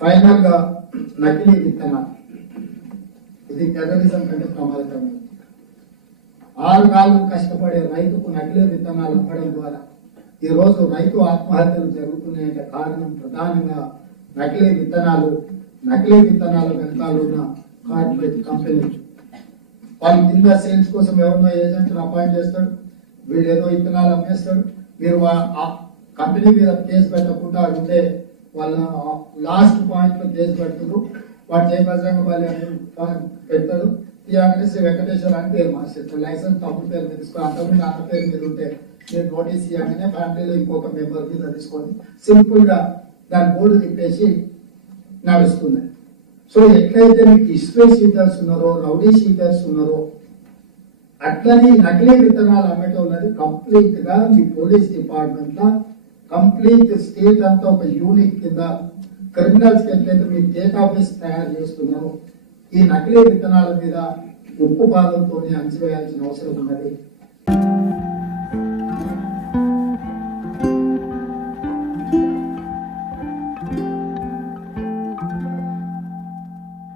Final గా నకిలీ విత్తనాలు, ఇది టెర్రరిజం కంటే ప్రమాదకరమైనది. 6 కాలం కష్టపడే రైతుకు నకిలీ విత్తనాలు అమ్మడం ద్వారా ఈ రోజు రైతు ఆత్మహత్యలు జరుగుతున్నాయంటే కారణం ప్రధానంగా నకిలీ విత్తనాల వెనకాల ఉన్న కార్పొరేట్ కంపెనీలు. వాళ్ళు కింద సేల్స్ కోసం ఎవరినో ఏజెంట్ అపాయింట్ చేస్తాడు, వీడు ఏదో విత్తనాలు అమ్మేస్తాడు. మీరు ఆ కంపెనీ మీద కేసు పెట్టకుండా ఉంటే వాళ్ళ లాస్ట్ పాయింట్ లో కేసు పెడుతున్నారు. వాడు జయ బజరంగ బలి అని పెడతాడు, తీయగానే శ్రీ వెంకటేశ్వర అని పేరు మార్చేస్తాడు. లైసెన్స్ తప్పుడు పేరు మీద తీసుకొని అంతకుముందు అన్న పేరు మీద ఉంటే మీరు నోటీస్ ఇవ్వగానే ఫ్యామిలీలో ఇంకొక మెంబర్ మీద తీసుకొని సింపుల్ గా దాని బోర్డు తిప్పేసి నడుస్తుంది. సో ఎట్లయితే మీకు హిస్టరీ షీటర్స్ ఉన్నారో, రౌడీ షీటర్స్ ఉన్నారో, అట్లనే నకిలీ విత్తనాలు అమ్మటం ఉన్నది కంప్లీట్ గా మీ పోలీస్ డిపార్ట్మెంట్ లా కంప్లీట్ స్టేట్ అంతా ఒక యూనిట్ కింద క్రిమినల్స్ ఎట్లయితే మీరు డేటాబేస్ తయారు చేస్తున్నారో ఈ నకిలీ విత్తనాల మీద ఉప్పు పాదంతో అంచివేయాల్సిన అవసరం ఉన్నది.